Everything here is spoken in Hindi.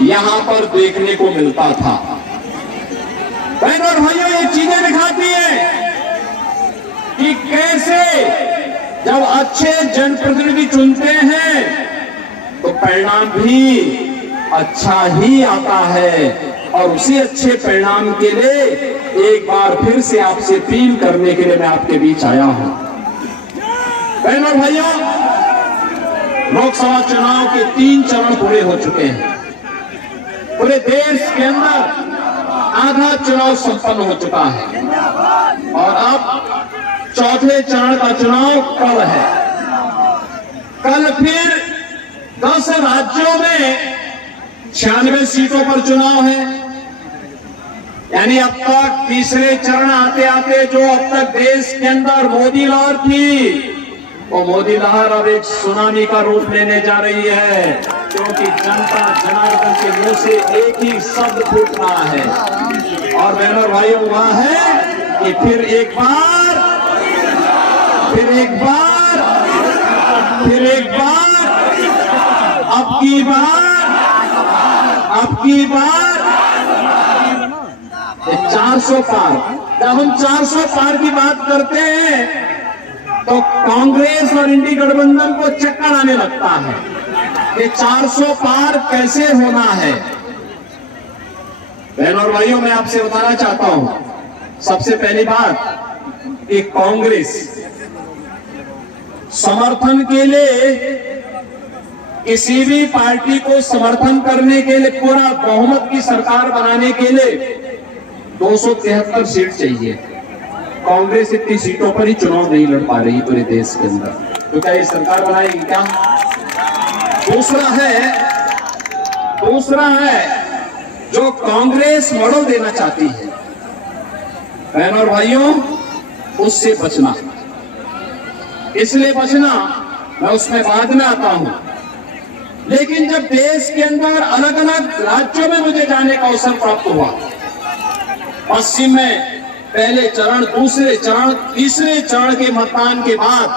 यहां पर देखने को मिलता था। बहनों और भाइयों, ये चीजें दिखाती है कि कैसे जब अच्छे जनप्रतिनिधि चुनते हैं तो परिणाम भी अच्छा ही आता है। और उसी अच्छे परिणाम के लिए एक बार फिर से आपसे अपील करने के लिए मैं आपके बीच आया हूं। बहनों और भाइयों, लोकसभा चुनाव के 3 चरण पूरे हो चुके हैं। पूरे देश के अंदर आधा चुनाव संपन्न हो चुका है और अब चौथे चरण का चुनाव कल है। कल फिर 10 राज्यों में 96 सीटों पर चुनाव है। यानी अब तक तीसरे चरण आते आते जो अब तक देश के अंदर मोदी लहर थी, वो मोदी लहर अब एक सुनामी का रूप लेने जा रही है, क्योंकि जनता जनार्दन के मुंह से एक ही शब्द फूट रहा है। और बहनों और भाइयों, वहां है कि फिर एक बार, फिर एक बार, फिर एक बार, अब की बार, अब की बार 400 पार। जब हम 400 पार की बात करते हैं तो कांग्रेस और इंडी गठबंधन को चक्कर आने लगता है कि 400 पार कैसे होना है। बहनों और भाइयों, मैं आपसे बताना चाहता हूं, सबसे पहली बात कि कांग्रेस समर्थन के लिए किसी भी पार्टी को समर्थन करने के लिए, पूरा बहुमत की सरकार बनाने के लिए 273 सीट चाहिए। कांग्रेस इतनी सीटों पर ही चुनाव नहीं लड़ पा रही पूरे देश के अंदर, तो क्या ये सरकार बनाएगी क्या? दूसरा है जो कांग्रेस मॉडल देना चाहती है, बहनों और भाइयों, उससे बचना। इसलिए बचना, मैं उसमें बाद में आता हूं। लेकिन जब देश के अंदर अलग अलग राज्यों में मुझे जाने का अवसर प्राप्त हुआ, पश्चिम में पहले चरण, दूसरे चरण, तीसरे चरण के मतदान के बाद